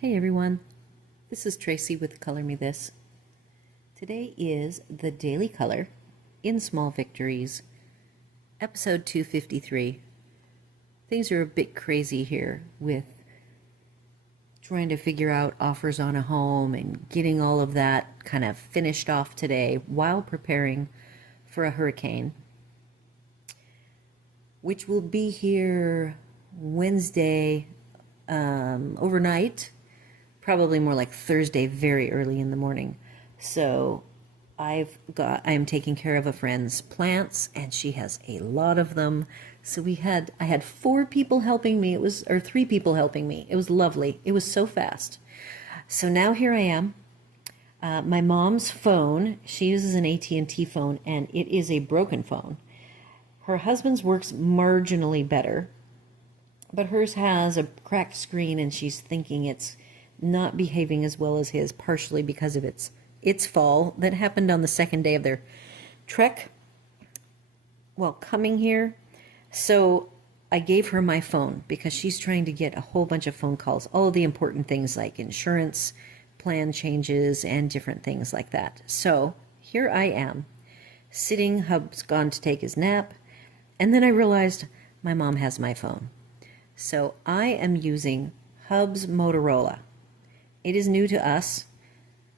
Hey everyone, this is Tracy with Color Me This. Today is the Daily Color in Small Victories, episode 253. Things are a bit crazy here with trying to figure out offers on a home and getting all of that kind of finished off today while preparing for a hurricane, which will be here Wednesday overnight. Probably more like Thursday, very early in the morning. So I am taking care of a friend's plants, and she has a lot of them. So I had 4 people helping me. Or 3 people helping me. It was lovely. It was so fast. So now here I am. My mom's phone, she uses an AT&T phone, and it is a broken phone. Her husband's works marginally better, but hers has a cracked screen, and she's thinking it's not behaving as well as his, partially because of its fall that happened on the second day of their trek while coming here. So I gave her my phone because she's trying to get a whole bunch of phone calls, all of the important things like insurance, plan changes, and different things like that. So here I am, sitting. Hub's gone to take his nap, and then I realized my mom has my phone. So I am using Hub's Motorola. It is new to us.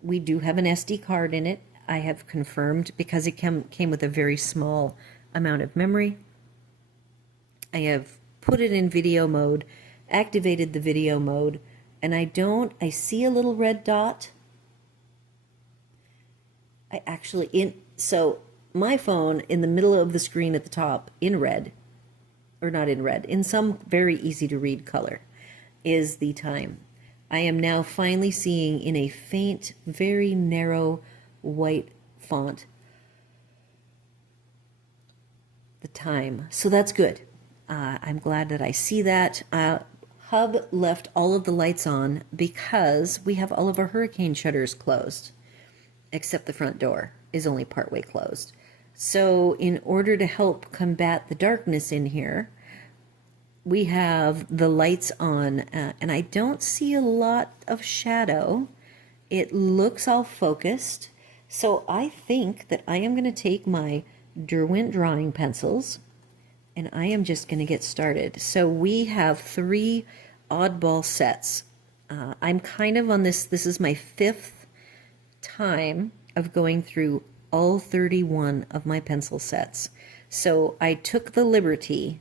We do have an SD card in it. I have confirmed because it came with a very small amount of memory. I have put it in video mode, activated the video mode, and I see a little red dot. So my phone in the middle of the screen at the top in red, or not in red, in some very easy to read color, is the time. I am now finally seeing in a faint, very narrow white font the time. So that's good. I'm glad that I see that. Hub left all of the lights on because we have all of our hurricane shutters closed, except the front door is only partway closed. So in order to help combat the darkness in here, we have the lights on, and I don't see a lot of shadow. It looks all focused. So I think that I am going to take my Derwent Drawing pencils, and I am just going to get started. So we have 3 oddball sets. I'm kind of on this is my 5th time of going through all 31 of my pencil sets. So I took the liberty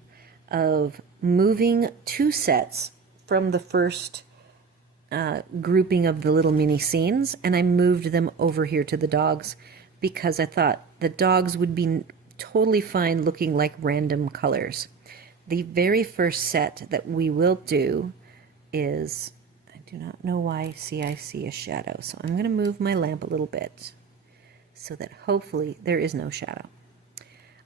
of moving 2 sets from the first grouping of the little mini scenes, and I moved them over here to the dogs because I thought the dogs would be totally fine looking like random colors. The very first set that we will do is, I do not know why I see a shadow, so I'm going to move my lamp a little bit so that hopefully there is no shadow.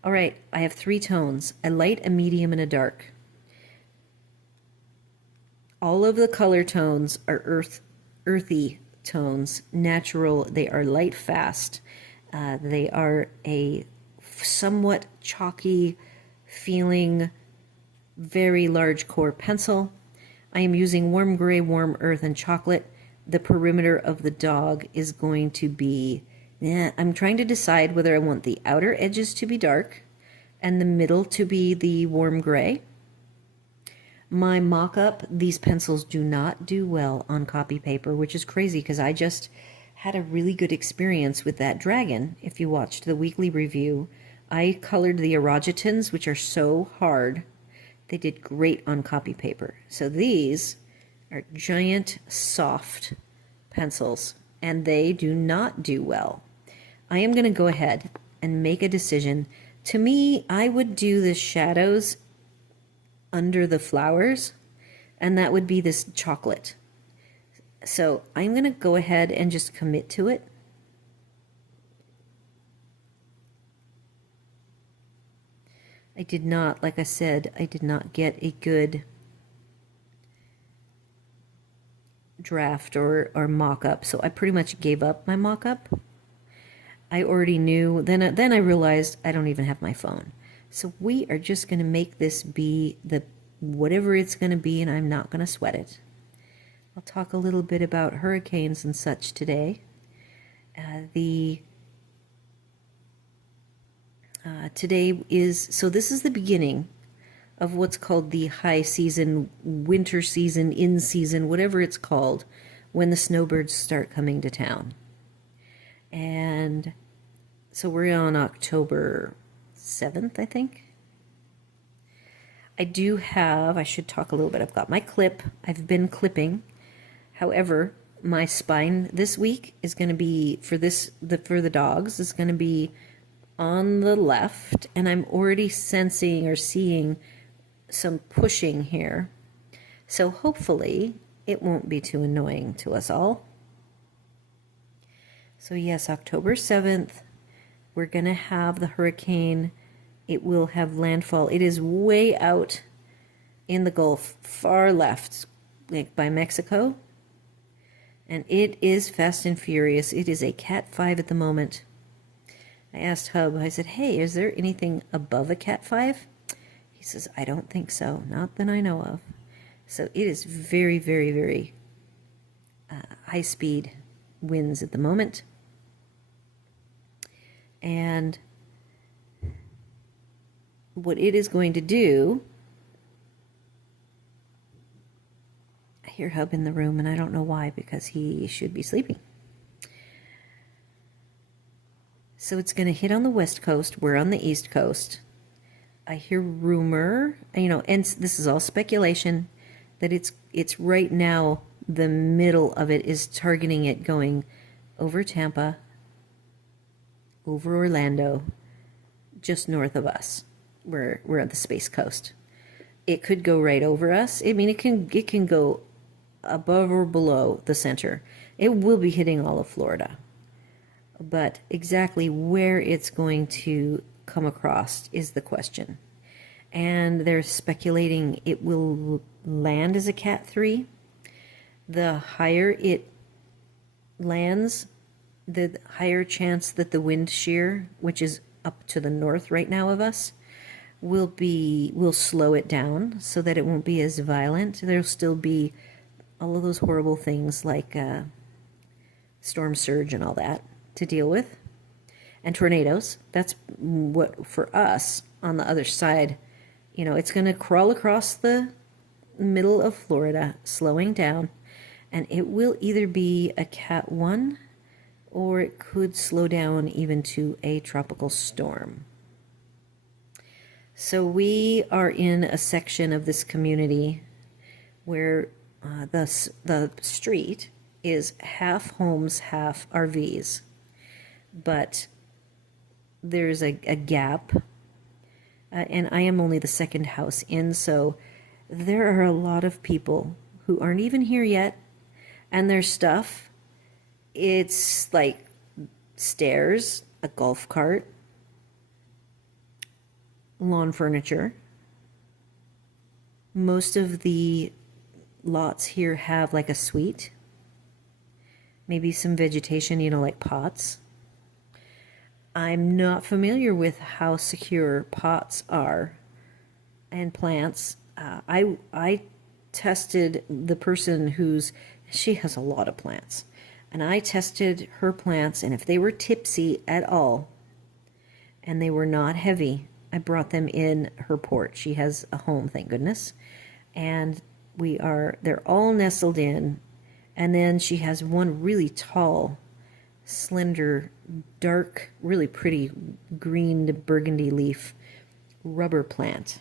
All right, I have 3 tones, a light, a medium, and a dark. All of the color tones are earthy tones, natural. They are light fast. They are a somewhat chalky feeling, very large core pencil. I am using warm gray, warm earth, and chocolate. The perimeter of the dog is going to be, I'm trying to decide whether I want the outer edges to be dark and the middle to be the warm gray. My mock-up, these pencils do not do well on copy paper, which is crazy because I just had a really good experience with that dragon. If you watched the weekly review, I colored the orangutans, which are so hard. They did great on copy paper. So these are giant, soft pencils, and they do not do well. I am going to go ahead and make a decision. To me, I would do the shadows under the flowers, and that would be this chocolate. So I'm going to go ahead and just commit to it. I did not, like I said, I did not get a good draft or mock-up, so I pretty much gave up my mock-up. I already knew, then I realized I don't even have my phone. So we are just going to make this be whatever it's going to be, and I'm not going to sweat it. I'll talk a little bit about hurricanes and such today. Today is, so this is the beginning of what's called the high season, winter season, in season, whatever it's called, when the snowbirds start coming to town. And so we're on October 7th, I think. I should talk a little bit. I've got my clip. I've been clipping. However, my spine this week is going to be, for the dogs, is going to be on the left, and I'm already sensing or seeing some pushing here. So hopefully it won't be too annoying to us all. So yes, October 7th, we're going to have the hurricane. It will have landfall. It is way out in the Gulf, far left, like by Mexico. And it is fast and furious. It is a Cat 5 at the moment. I asked Hub, I said, hey, is there anything above a Cat 5? He says, I don't think so. Not that I know of. So it is very, very, very high speed winds at the moment. And what it is going to do, I hear Hub in the room, and I don't know why, because he should be sleeping. So it's going to hit on the west coast. We're on the east coast. I hear rumor, and this is all speculation, that it's right now, the middle of it is targeting it going over Tampa, over Orlando, just north of us. We're at the Space Coast. It could go right over us. I mean, it can go above or below the center. It will be hitting all of Florida. But exactly where it's going to come across is the question. And they're speculating it will land as a Cat 3. The higher it lands, the higher chance that the wind shear, which is up to the north right now of us, will slow it down so that it won't be as violent. There'll still be all of those horrible things like storm surge and all that to deal with, and tornadoes. That's what, for us on the other side, it's going to crawl across the middle of Florida, slowing down, and it will either be a Cat 1 or it could slow down even to a tropical storm. So we are in a section of this community where the street is half homes, half RVs. But there's a gap, and I am only the second house in, so there are a lot of people who aren't even here yet, and their stuff, it's like stairs, a golf cart, lawn furniture. Most of the lots here have like a suite, maybe some vegetation, like pots. I'm not familiar with how secure pots are and plants. I tested the person she has a lot of plants, and I tested her plants, and if they were tipsy at all and they were not heavy, I brought them in her porch. She has a home, thank goodness, and they're all nestled in. And then she has one really tall, slender, dark, really pretty green to burgundy leaf rubber plant,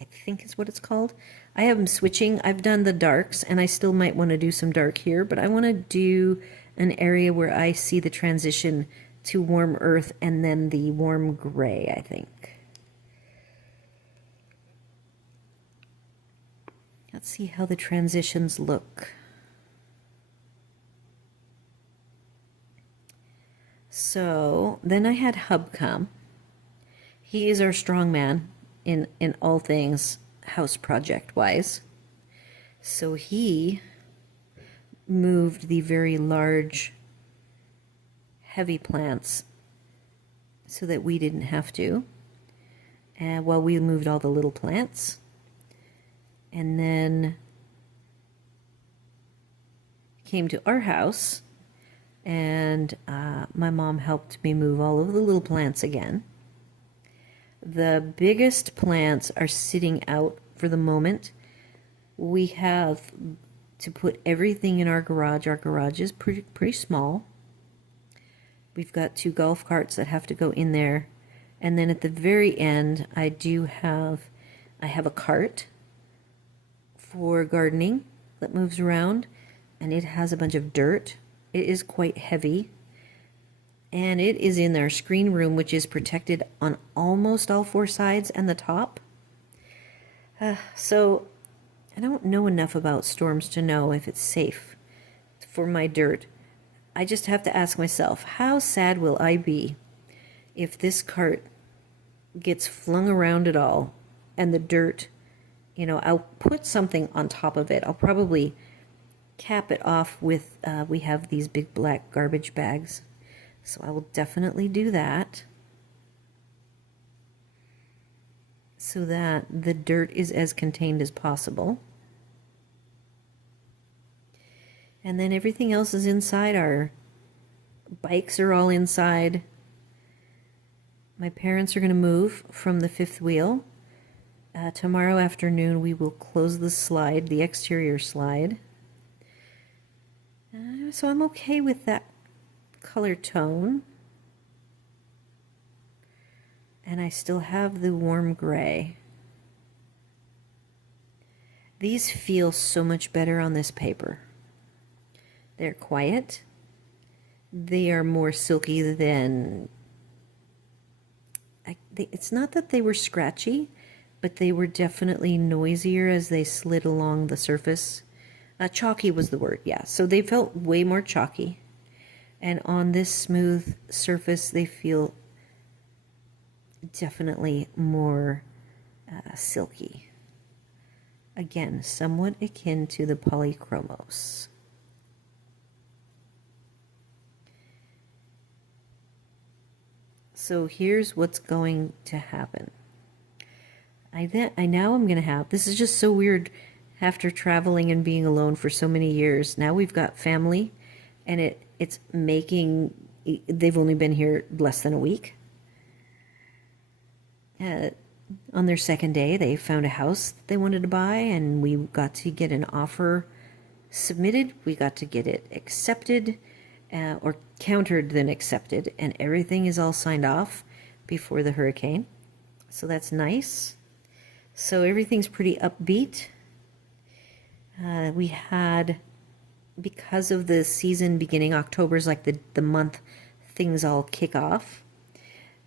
I think is what it's called. I have them switching. I've done the darks, and I still might want to do some dark here, but I want to do an area where I see the transition to warm earth and then the warm gray, I think. Let's see how the transitions look. So then I had Hub come. He is our strong man in all things house project wise. So he moved the very large, heavy plants so that we didn't have to. And while we moved all the little plants. And then came to our house, and my mom helped me move all of the little plants again. The biggest plants are sitting out for the moment. We have to put everything in our garage. Our garage is pretty small. We've got 2 golf carts that have to go in there. And then at the very end, I have a cart for gardening that moves around, and it has a bunch of dirt. It is quite heavy. And it is in our screen room, which is protected on almost all 4 sides and the top. So I don't know enough about storms to know if it's safe for my dirt. I just have to ask myself, how sad will I be if this cart gets flung around at all and the dirt, I'll put something on top of it. I'll probably cap it off with, we have these big black garbage bags. So I will definitely do that so that the dirt is as contained as possible. And then everything else is inside. Our bikes are all inside. My parents are going to move from the 5th wheel. Tomorrow afternoon we will close the slide, the exterior slide. So I'm okay with that color tone, and I still have the warm gray. These feel so much better on this paper. They're quiet. They are more silky than it's not that they were scratchy, but they were definitely noisier as they slid along the surface. Chalky was the word, yeah. So they felt way more chalky. And on this smooth surface, they feel definitely more silky. Again, somewhat akin to the polychromos. So here's what's going to happen. I now I'm going to have, this is just so weird after traveling and being alone for so many years. Now we've got family, and it's making, they've only been here less than a week. On their second day, they found a house that they wanted to buy, and we got to get an offer submitted. We got to get it accepted, or countered then accepted, and everything is all signed off before the hurricane. So that's nice. So everything's pretty upbeat. We had, because of the season beginning, October's like the month things all kick off.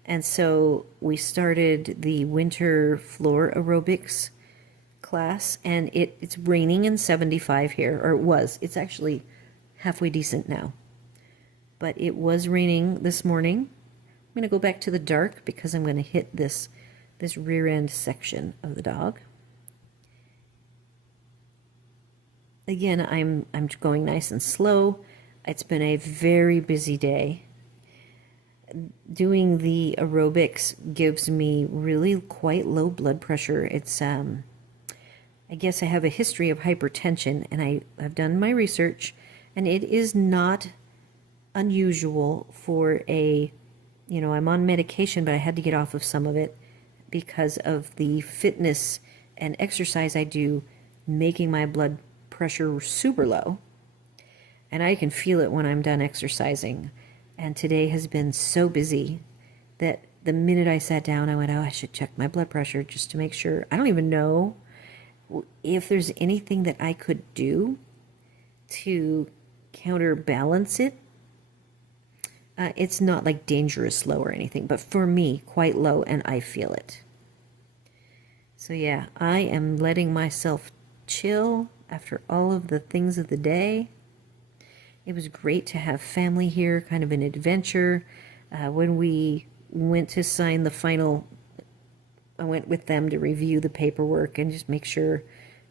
And so we started the winter floor aerobics class, and it's raining and 75 here, or it was. It's actually halfway decent now. But it was raining this morning. I'm going to go back to the dark because I'm going to hit this rear end section of the dog. Again, I'm going nice and slow. It's been a very busy day. Doing the aerobics gives me really quite low blood pressure. It's I guess I have a history of hypertension, and I've done my research, and it is not unusual for I'm on medication, but I had to get off of some of it because of the fitness and exercise I do, making my blood pressure super low. And I can feel it when I'm done exercising. And today has been so busy that the minute I sat down, I went, I should check my blood pressure just to make sure. I don't even know if there's anything that I could do to counterbalance it. It's not like dangerous low or anything, but for me, quite low, and I feel it. So yeah, I am letting myself chill after all of the things of the day. It was great to have family here, kind of an adventure. When we went to sign the final, I went with them to review the paperwork and just make sure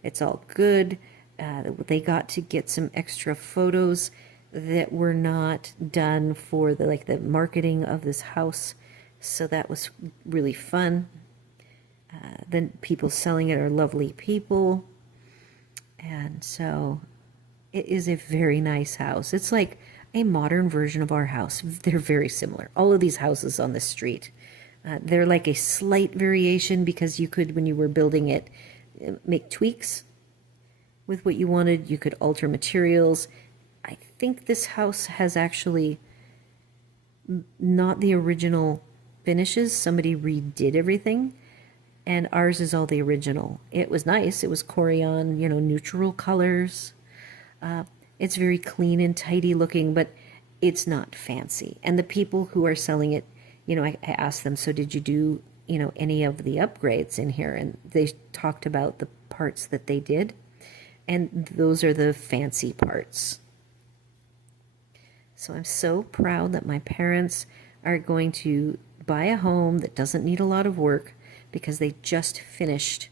it's all good. They got to get some extra photos that were not done for the marketing of this house. So that was really fun. The people selling it are lovely people. And so It is a very nice house. It's like a modern version of our house. They're very similar. All of these houses on this street, they're like a slight variation because you could, when you were building it, make tweaks with what you wanted. You could alter materials. I think this house has actually not the original finishes. Somebody redid everything, and ours is all the original. It was nice. It was Corian, neutral colors. It's very clean and tidy looking, but it's not fancy. And the people who are selling it, I asked them, so did you do, any of the upgrades in here? And they talked about the parts that they did. And those are the fancy parts. So I'm so proud that my parents are going to buy a home that doesn't need a lot of work because they just finished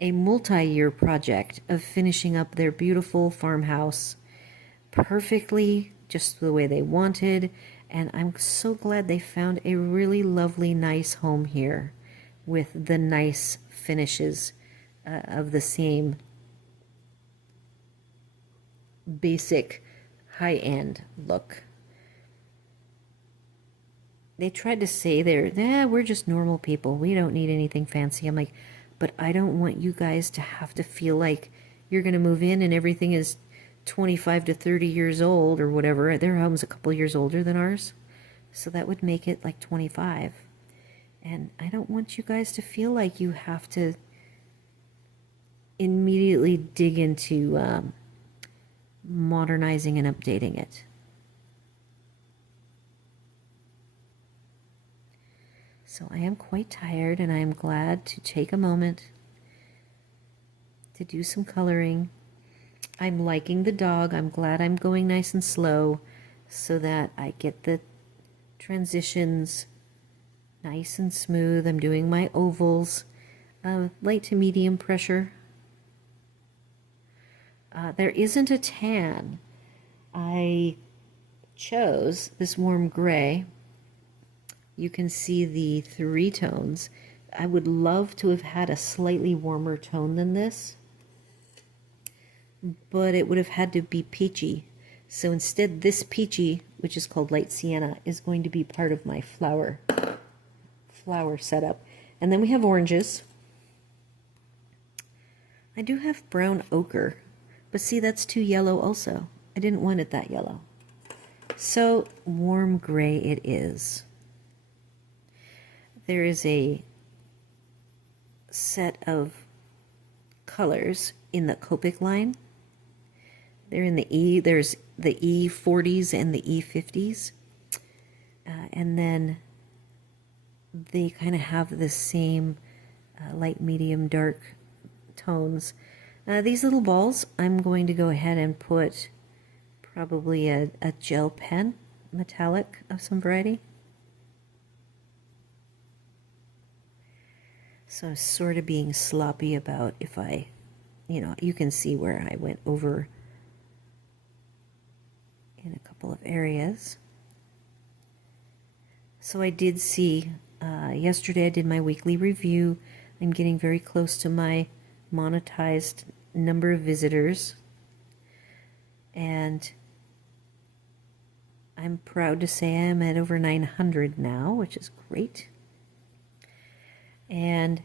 a multi-year project of finishing up their beautiful farmhouse perfectly, just the way they wanted. And I'm so glad they found a really lovely, nice home here with the nice finishes of the same basic high-end look. They tried to say we're just normal people. We don't need anything fancy. I'm like, but I don't want you guys to have to feel like you're going to move in and everything is 25 to 30 years old or whatever. Their home's a couple years older than ours. So that would make it like 25. And I don't want you guys to feel like you have to immediately dig into modernizing and updating it. So I am quite tired, and I am glad to take a moment to do some coloring. I'm liking the dog. I'm glad I'm going nice and slow so that I get the transitions nice and smooth. I'm doing my ovals, light to medium pressure. There isn't a tan. I chose this warm gray. You can see the 3 tones. I would love to have had a slightly warmer tone than this, but it would have had to be peachy. So instead, this peachy, which is called light sienna, is going to be part of my flower setup. And then we have oranges. I do have brown ochre, but see, that's too yellow also. I didn't want it that yellow. So warm gray it is. There is a set of colors in the Copic line. They're in the E. There's the E40s and the E50s. And then they kind of have the same light, medium, dark tones. These little balls, I'm going to go ahead and put probably a gel pen, metallic of some variety. So I'm sort of being sloppy about if I, you can see where I went over in a couple of areas. So I did see, yesterday I did my weekly review. I'm getting very close to my monetized number of visitors. And I'm proud to say I'm at over 900 now, which is great. And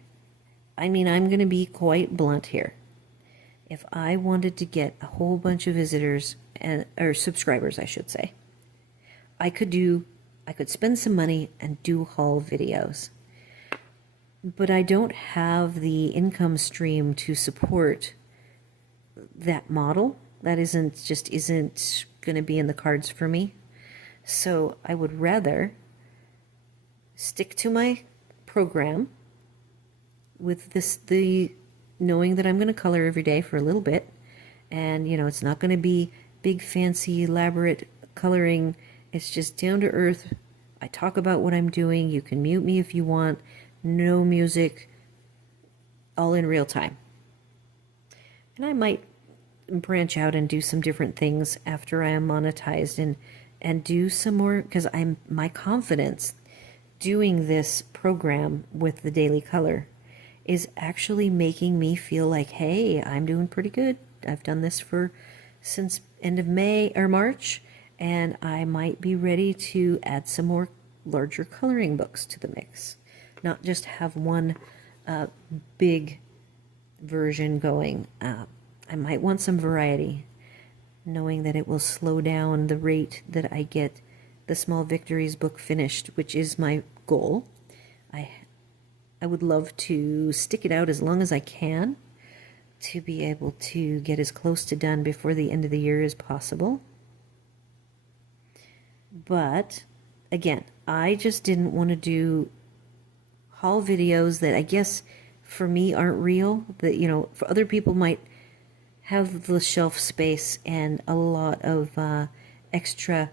I'm going to be quite blunt here. If I wanted to get a whole bunch of visitors or subscribers, I should say, I could spend some money and do haul videos. But I don't have the income stream to support that model. That isn't going to be in the cards for me. So I would rather stick to my program with the knowing that I'm going to color every day for a little bit, and it's not going to be big fancy elaborate coloring. It's just down to earth. I talk about what I'm doing. You can mute me if you want. No music, all in real time. And I might branch out and do some different things after I am monetized and do some more, because my confidence doing this program with the daily color is actually making me feel like, hey, I'm doing pretty good. I've done this for since end of May or March, and I might be ready to add some more larger coloring books to the mix. Not just have one big version going. I might want some variety, knowing that it will slow down the rate that I get the Small Victories book finished, which is my goal. I would love to stick it out as long as I can to be able to get as close to done before the end of the year as possible. But again, I just didn't want to do haul videos that I guess for me aren't real, that, you know, for other people might have the shelf space and a lot of extra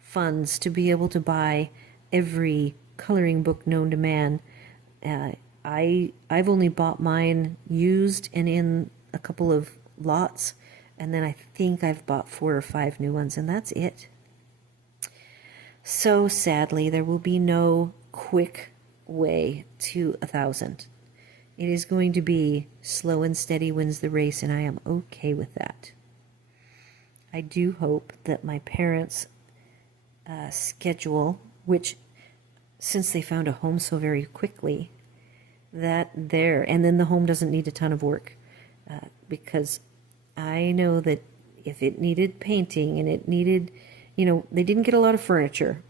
funds to be able to buy every coloring book known to man. I've only bought mine used and in a couple of lots, and then I think I've bought 4 or 5 new ones, and that's it. So sadly, there will be no quick way to 1,000. It is going to be slow and steady wins the race, and I am okay with that. I do hope that my parents' schedule, which since they found a home so very quickly, that there, and then the home doesn't need a ton of work, because I know that if it needed painting and it needed, you know, they didn't get a lot of furniture.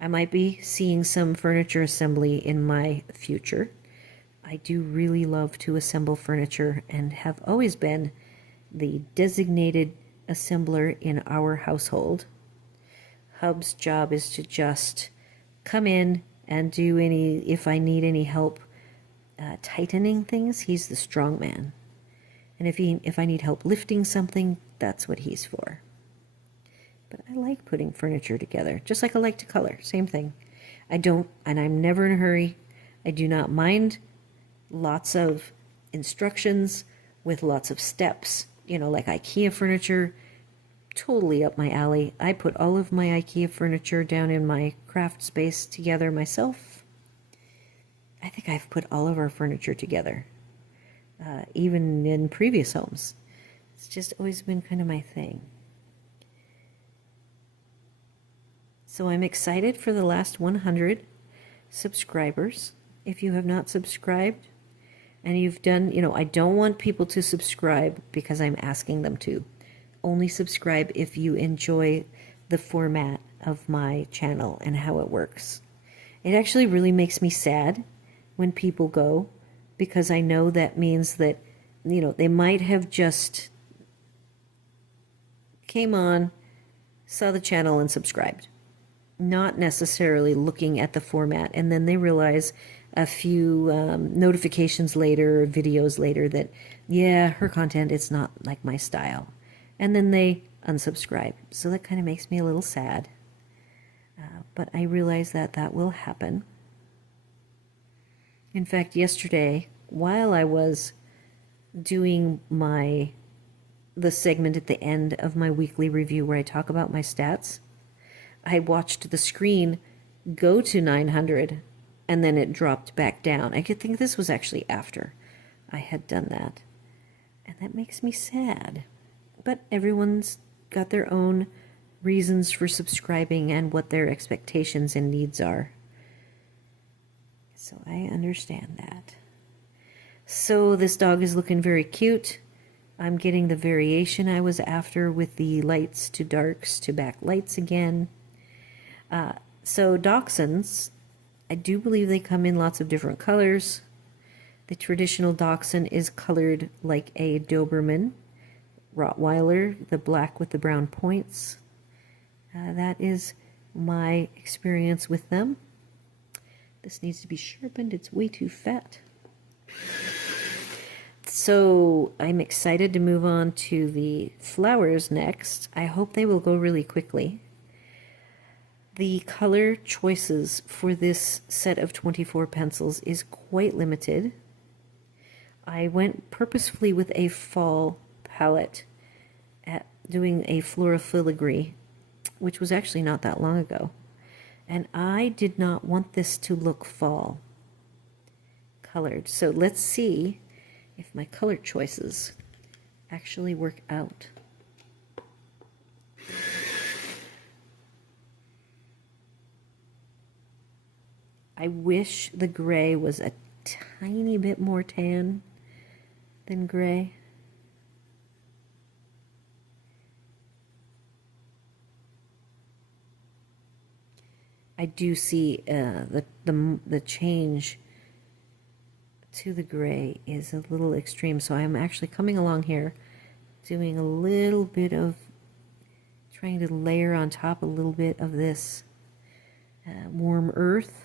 I might be seeing some furniture assembly in my future. I do really love to assemble furniture and have always been the designated assembler in our household. Hub's job is to just come in and do any, if I need any help tightening things, he's the strong man. And if I need help lifting something, that's what he's for. But I like putting furniture together, just like I like to color, same thing. And I'm never in a hurry. I do not mind lots of instructions with lots of steps, you know, like IKEA furniture, totally up my alley. I put all of my IKEA furniture down in my craft space together myself. I think I've put all of our furniture together, even in previous homes. It's just always been kind of my thing. So I'm excited for the last 100 subscribers. If you have not subscribed and you've done, you know, I don't want people to subscribe because I'm asking them to. Only subscribe if you enjoy the format of my channel and how it works. It actually really makes me sad when people go, because I know that means that, you know, they might have just came on, saw the channel and subscribed, not necessarily looking at the format, and then they realize a few notifications later or videos later that, yeah, her content, it's not like my style. And then they unsubscribe. So that kind of makes me a little sad. But I realize that that will happen. In fact, yesterday, while I was doing the segment at the end of my weekly review where I talk about my stats, I watched the screen go to 900 and then it dropped back down. I could think this was actually after I had done that. And that makes me sad. But everyone's got their own reasons for subscribing and what their expectations and needs are. So I understand that. So this dog is looking very cute. I'm getting the variation I was after with the lights to darks to backlights again. So dachshunds, I do believe they come in lots of different colors. The traditional dachshund is colored like a Doberman. Rottweiler, the black with the brown points. That is my experience with them. This needs to be sharpened. It's way too fat. So I'm excited to move on to the flowers next. I hope they will go really quickly. The color choices for this set of 24 pencils is quite limited. I went purposefully with a fall palette at doing a floral filigree, which was actually not that long ago. And I did not want this to look fall colored. So let's see if my color choices actually work out. I wish the gray was a tiny bit more tan than gray. I do see the change to the gray is a little extreme, so I'm actually coming along here doing a little bit of trying to layer on top a little bit of this warm earth.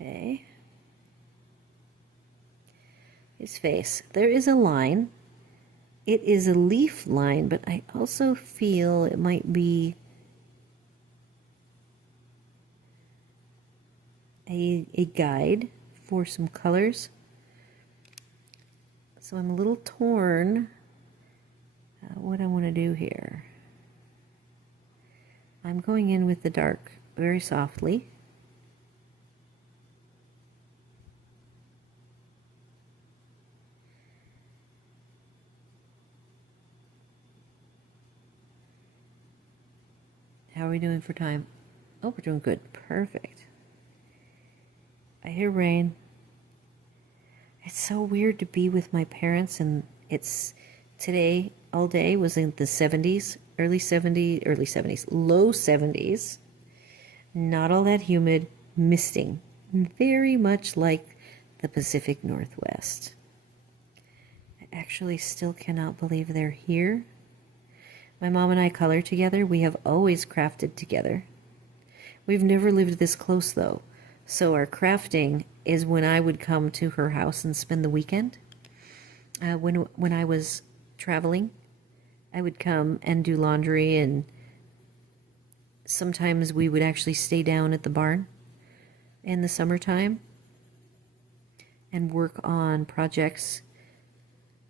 Okay. His face. There is a line. It is a leaf line, but I also feel it might be a guide for some colors. So I'm a little torn what I want to do here. I'm going in with the dark very softly. How are we doing for time? Oh, we're doing good. Perfect. I hear rain. It's so weird to be with my parents, and it's today all day was in the 70s, early 70s, low 70s. Not all that humid, misting. Very much like the Pacific Northwest. I actually still cannot believe they're here. My mom and I color together. We have always crafted together. We've never lived this close, though. So our crafting is when I would come to her house and spend the weekend. When I was traveling, I would come and do laundry, and sometimes we would actually stay down at the barn in the summertime and work on projects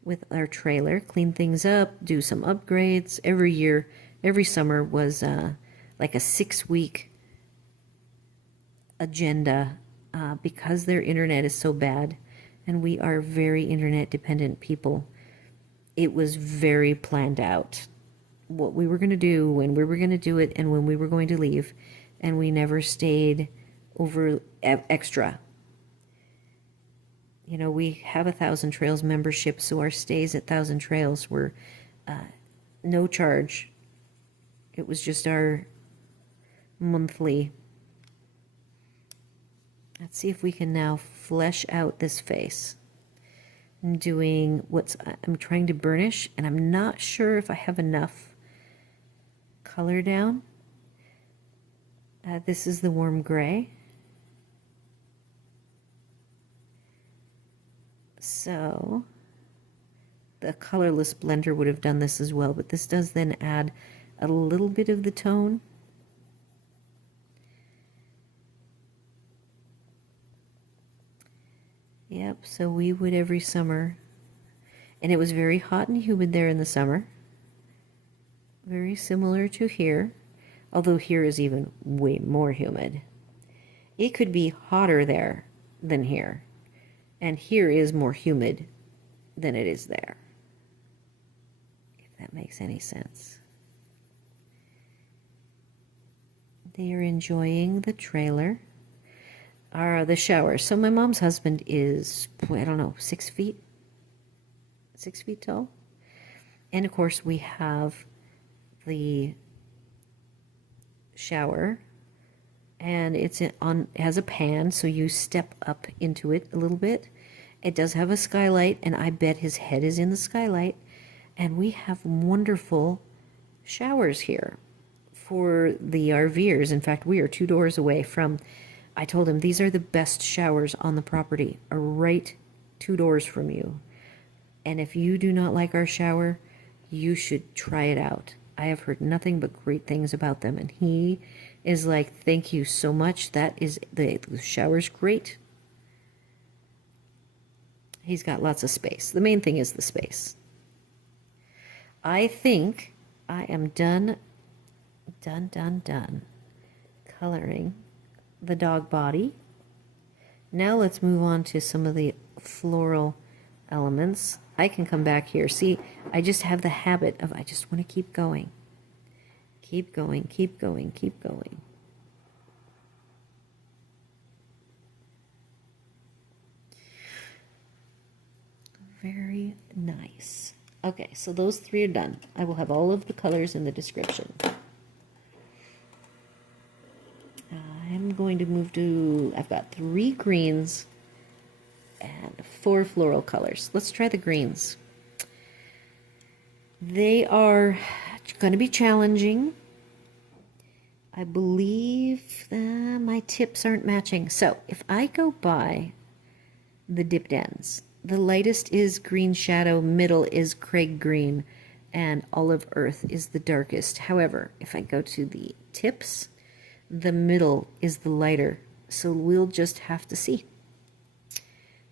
with our trailer, clean things up, do some upgrades. Every year, every summer was like a 6-week agenda because their internet is so bad and we are very internet dependent people. It was very planned out what we were going to do, when we were going to do it, and when we were going to leave, and we never stayed over extra. You know, we have a Thousand Trails membership, so our stays at Thousand Trails were no charge. It was just our monthly. Let's see if we can now flesh out this face. I'm trying to burnish, and I'm not sure if I have enough color down. This is the warm gray. So the colorless blender would have done this as well, but this does then add a little bit of the tone. Yep, so we would every summer, and it was very hot and humid there in the summer. Very similar to here, although here is even way more humid. It could be hotter there than here, and here is more humid than it is there, if that makes any sense. They are enjoying the trailer. The shower. So my mom's husband is, I don't know, 6 feet tall. And of course we have the shower, and it has a pan, so you step up into it a little bit. It does have a skylight, and I bet his head is in the skylight. And we have wonderful showers here for the RVers. In fact, we are 2 doors away from, I told him, these are the best showers on the property, are right 2 doors from you. And if you do not like our shower, you should try it out. I have heard nothing but great things about them. And he is like, thank you so much. The shower's great. He's got lots of space. The main thing is the space. I think I am done coloring the dog body. Now let's move on to some of the floral elements. I can come back here. See, I just have the habit of, I just want to keep going. Keep going, keep going, keep going. Very nice. Okay, so those three are done. I will have all of the colors in the description. I'm going to move to, I've got 3 greens and 4 floral colors. Let's try the greens. They are going to be challenging. I believe my tips aren't matching. So if I go by the dipped ends, the lightest is green shadow, middle is Craig green, and olive earth is the darkest. However, if I go to the tips, the middle is the lighter. So we'll just have to see.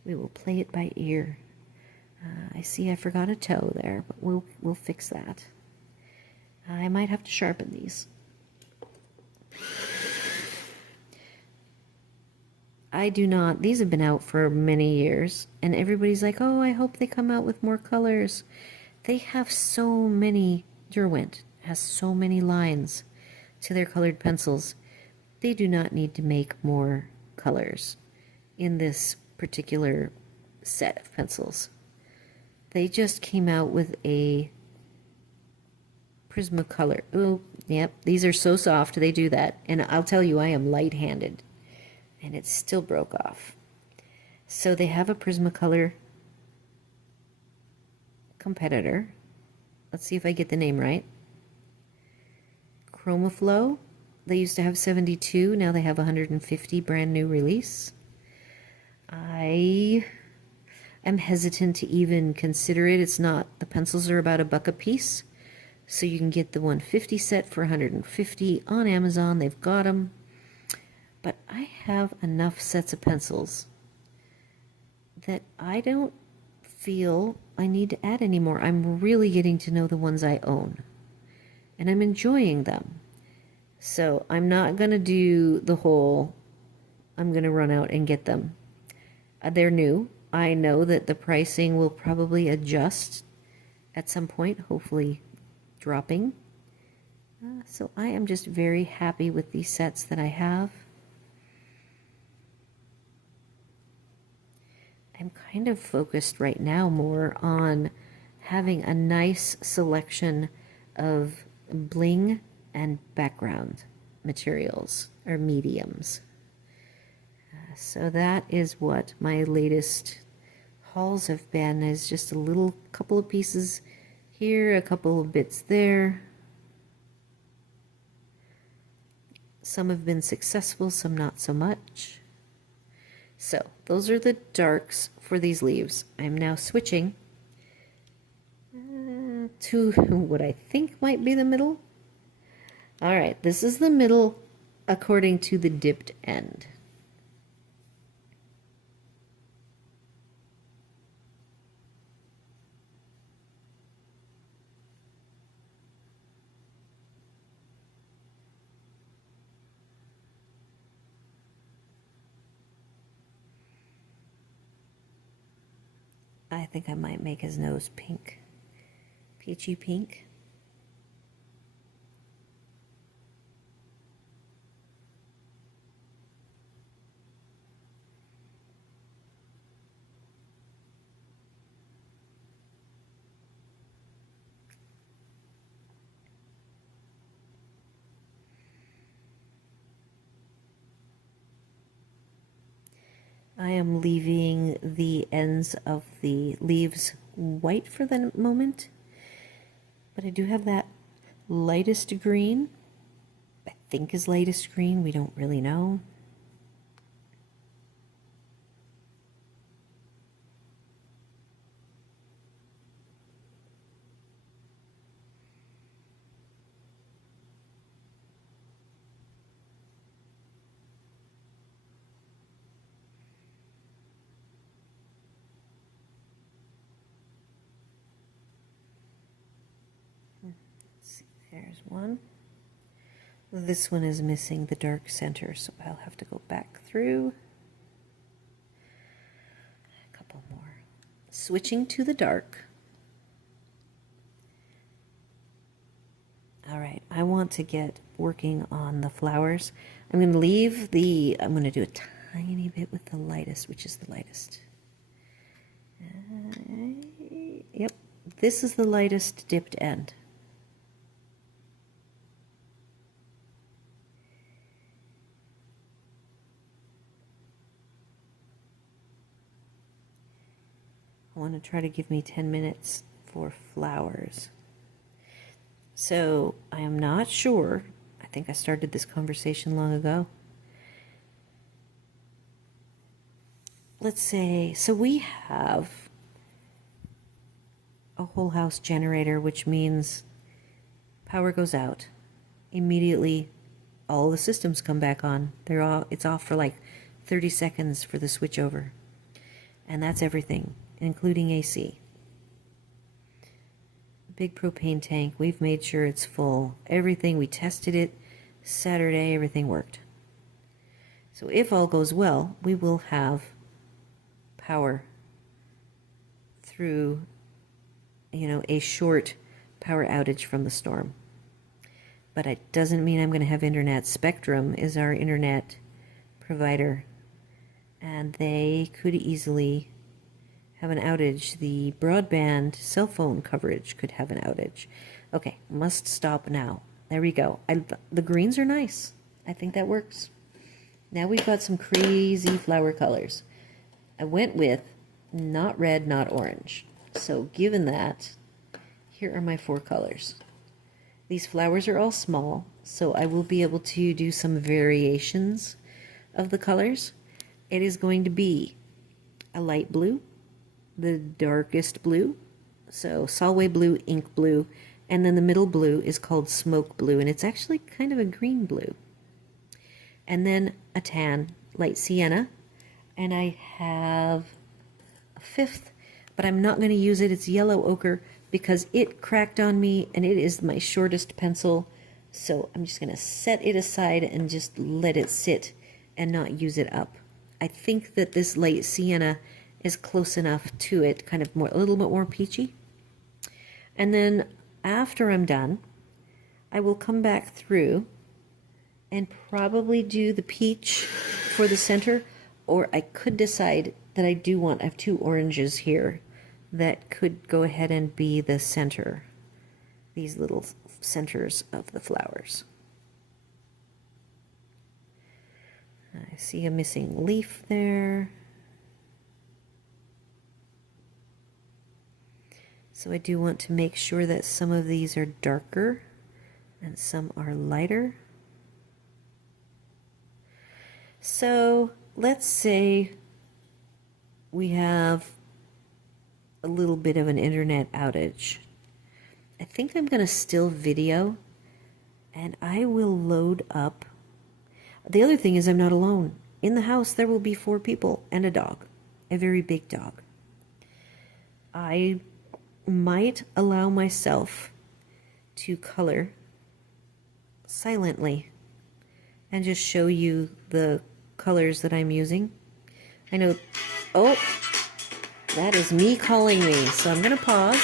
We will play it by ear. I see I forgot a toe there, but we'll fix that. I might have to sharpen these. I do not, these have been out for many years, and everybody's like, oh, I hope they come out with more colors. They have so many, Derwent has so many lines to their colored pencils. They do not need to make more colors in this particular set of pencils. They just came out with a Prismacolor. Oh, yep, these are so soft, they do that. And I'll tell you, I am light-handed. And it still broke off. So they have a Prismacolor competitor. Let's see if I get the name right. Chromaflow. They used to have 72, now they have 150, brand new release. I am hesitant to even consider it. It's not, the pencils are about $1 a piece. So you can get the 150 set for 150 on Amazon. They've got them. But I have enough sets of pencils that I don't feel I need to add any more. I'm really getting to know the ones I own, and I'm enjoying them. So I'm not going to do the whole, I'm going to run out and get them. They're new. I know that the pricing will probably adjust at some point, hopefully dropping. So I am just very happy with these sets that I have. I'm kind of focused right now more on having a nice selection of bling and background materials or mediums. So that is what my latest hauls have been, is just a little couple of pieces here, a couple of bits there. Some have been successful, some not so much. So those are the darks for these leaves. I'm now switching to what I think might be the middle. All right, this is the middle according to the dipped end. I think I might make his nose pink, peachy pink. I am leaving the ends of the leaves white for the moment, but I do have that lightest green. I think is lightest green, we don't really know. one. This one is missing the dark center, so I'll have to go back through. A couple more. Switching to the dark. All right, I want to get working on the flowers. I'm going to I'm going to do a tiny bit with the lightest, which is the lightest. Yep, this is the lightest dipped end. I want to try to give me 10 minutes for flowers. So I am not sure. I think I started this conversation long ago. Let's say, so we have a whole house generator, which means power goes out. Immediately, all the systems come back on. It's off for like 30 seconds for the switch over. And that's everything, including AC. Big propane tank, we've made sure it's full. Everything, we tested it Saturday, everything worked. So if all goes well, we will have power through, a short power outage from the storm. But it doesn't mean I'm going to have internet. Spectrum is our internet provider, and they could easily have an outage. The broadband cell phone coverage could have an outage. Okay, must stop now. There we go. The greens are nice. I think that works. Now we've got some crazy flower colors. I went with not red, not orange. So given that, here are my 4 colors. These flowers are all small, so I will be able to do some variations of the colors. It is going to be a light blue, the darkest blue, so Solway blue, ink blue, and then the middle blue is called smoke blue, and it's actually kind of a green blue. And then a tan, light sienna, and I have a 5th, but I'm not going to use it. It's yellow ochre because it cracked on me, and it is my shortest pencil, so I'm just going to set it aside and just let it sit and not use it up. I think that this light sienna is close enough to it, kind of a little bit more peachy. And then after I'm done, I will come back through and probably do the peach for the center, or I could decide that I have 2 oranges here that could go ahead and be the center, these little centers of the flowers. I see a missing leaf there. So I do want to make sure that some of these are darker and some are lighter. So let's say we have a little bit of an internet outage. I think I'm going to still video, and I will load up. The other thing is I'm not alone. In the house there will be 4 people and a dog, a very big dog. I might allow myself to color silently and just show you the colors that I'm using. I know, oh, that is me calling me, so I'm going to pause.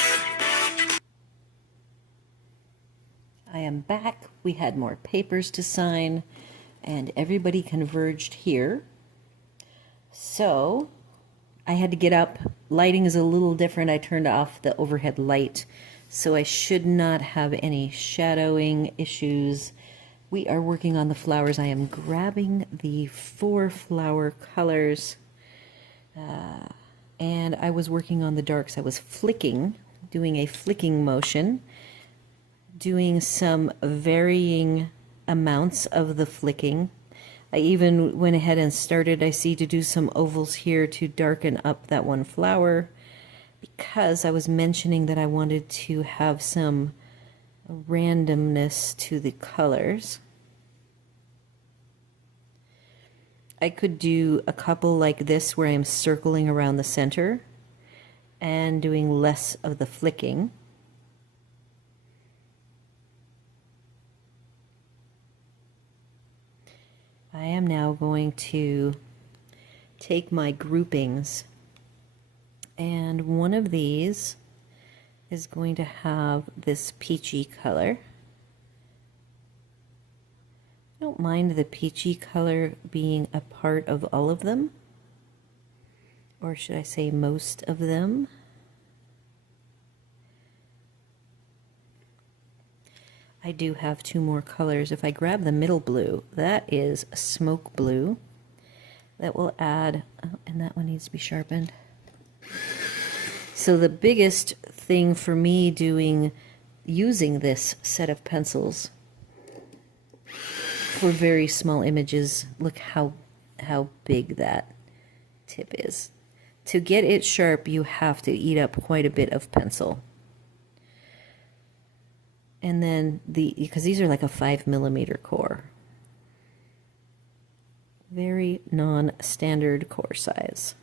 I am back. We had more papers to sign, and everybody converged here. So I had to get up. Lighting is a little different. I turned off the overhead light, so I should not have any shadowing issues. We are working on the flowers. I am grabbing the 4 flower colors, and I was working on the darks. I was flicking, doing a flicking motion, doing some varying amounts of the flicking. I even went ahead and started, I see, to do some ovals here to darken up that one flower, because I was mentioning that I wanted to have some randomness to the colors. I could do a couple like this where I'm circling around the center and doing less of the flicking. I am now going to take my groupings, and one of these is going to have this peachy color. I don't mind the peachy color being a part of all of them, or should I say most of them. I do have two more colors. If I grab the middle blue, that is a smoke blue. That will add, oh, and that one needs to be sharpened. So the biggest thing for me using this set of pencils for very small images, look how big that tip is. To get it sharp, you have to eat up quite a bit of pencil. And then because these are like a 5mm core. Very non-standard core size.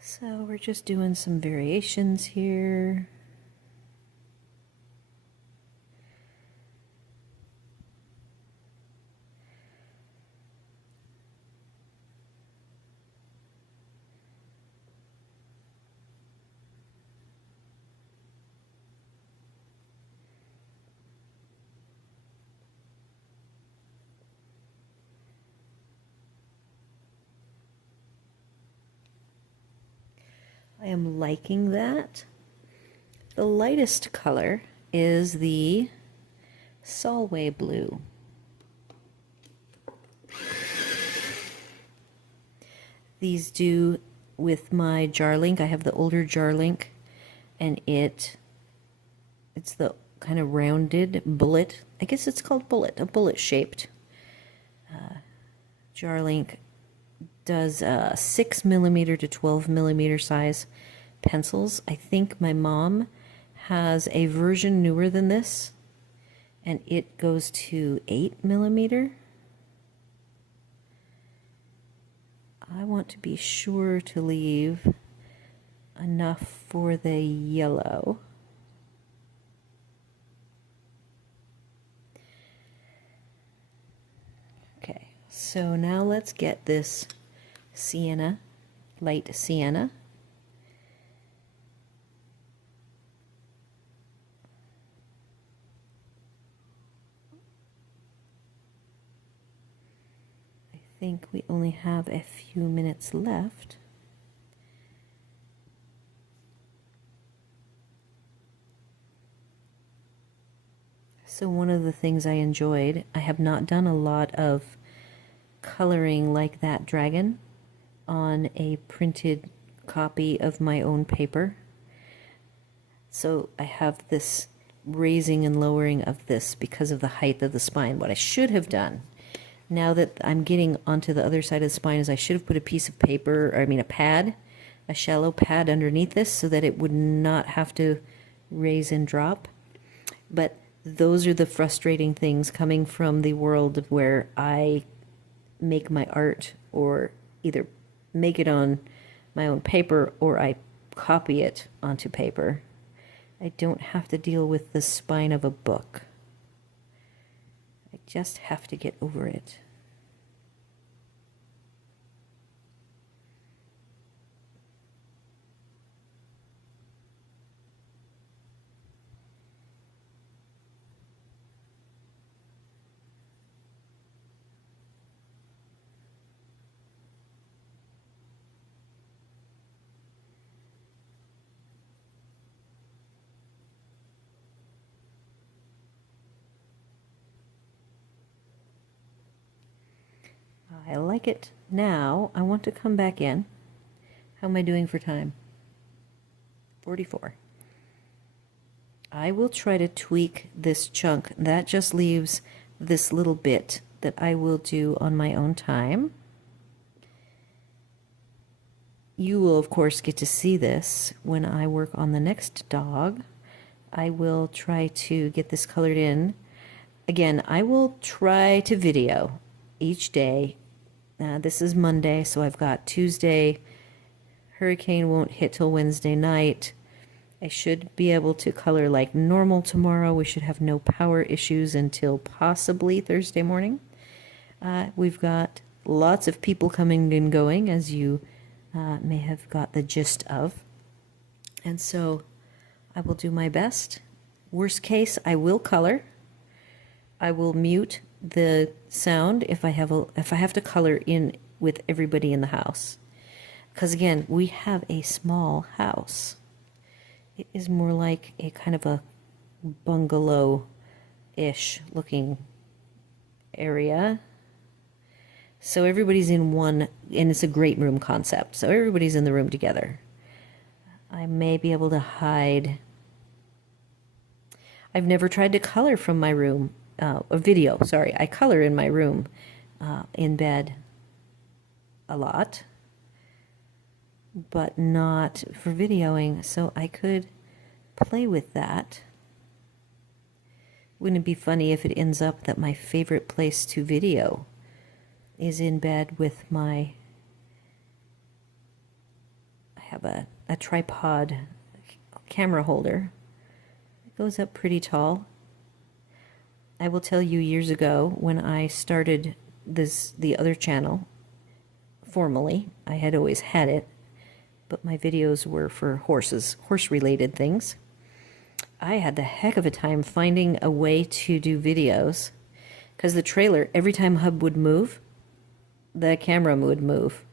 So we're just doing some variations here. I am liking that. The lightest color is the Solway blue. These do with my jar link. I have the older jar link, and it's the kind of rounded bullet. I guess it's called bullet, a bullet shaped jar link. Does 6mm to 12mm size pencils. I think my mom has a version newer than this, and it goes to 8mm. I want to be sure to leave enough for the yellow. Okay, so now let's get this sienna, light sienna. I think we only have a few minutes left. So one of the things I enjoyed, I have not done a lot of coloring like that dragon on a printed copy of my own paper. So I have this raising and lowering of this because of the height of the spine. What I should have done, now that I'm getting onto the other side of the spine, is I should have put a piece of paper, or I mean a pad, a shallow pad underneath this so that it would not have to raise and drop. But those are the frustrating things coming from the world of where I make my art, or either make it on my own paper or I copy it onto paper. I don't have to deal with the spine of a book. I just have to get over it. I like it. Now I want to come back in. How am I doing for time? 44. I will try to tweak this chunk. That just leaves this little bit that I will do on my own time. You will, of course, get to see this when I work on the next dog. I will try to get this colored in. Again, I will try to video each day. This is Monday, so I've got Tuesday. Hurricane won't hit till Wednesday night. I should be able to color like normal tomorrow. We should have no power issues until possibly Thursday morning. We've got lots of people coming and going, as you may have got the gist of. And so I will do my best. Worst case, I will color. I will mute the sound if I have to color in with everybody in the house. Because again, we have a small house. It is more like a kind of a bungalow-ish looking area. So everybody's in one, and it's a great room concept. So everybody's in the room together. I may be able to hide. I've never tried to color from my room, a video, sorry. I color in my room, in bed a lot, but not for videoing, so I could play with that. Wouldn't it be funny if it ends up that my favorite place to video is in bed with my, I have a tripod camera holder. It goes up pretty tall. I will tell you, years ago when I started the other channel formally, I had always had it, but my videos were for horse-related things. I had the heck of a time finding a way to do videos, because the trailer, every time Hub would move, the camera would move.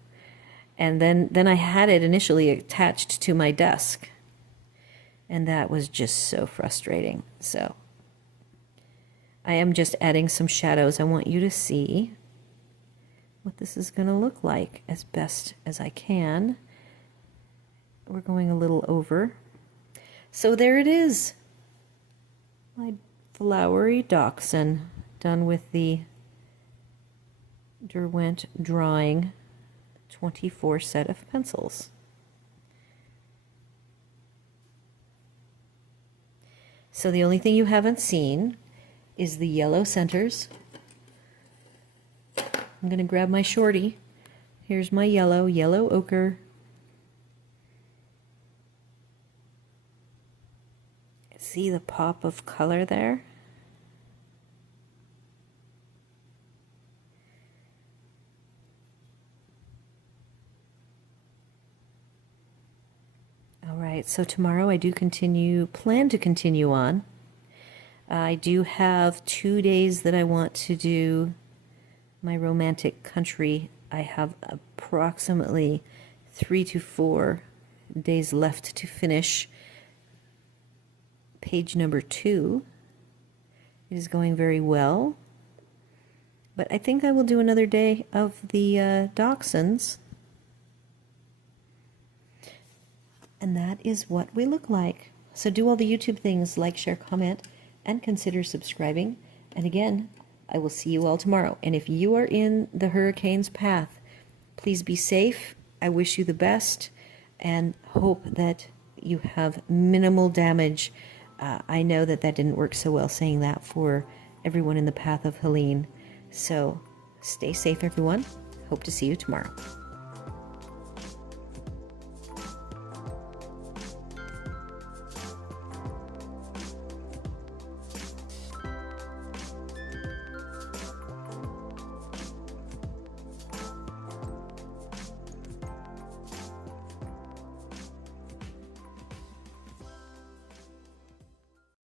And then I had it initially attached to my desk. And that was just so frustrating. So I am just adding some shadows. I want you to see what this is going to look like as best as I can. We're going a little over. So there it is. My flowery dachshund done with the Derwent Drawing 24 set of pencils. So the only thing you haven't seen is the yellow centers. I'm going to grab my shorty. Here's my yellow ochre. See the pop of color there? All right, so tomorrow I do plan to continue on. I do have 2 days that I want to do my romantic country. I have approximately 3 to 4 days left to finish page number 2. It is going very well, but I think I will do another day of the dachshunds. And that is what we look like. So do all the YouTube things, like, share, comment, and consider subscribing. And again, I will see you all tomorrow. And if you are in the hurricane's path, please be safe. I wish you the best and hope that you have minimal damage. I know that didn't work so well saying that for everyone in the path of Helene. So stay safe, everyone. Hope to see you tomorrow.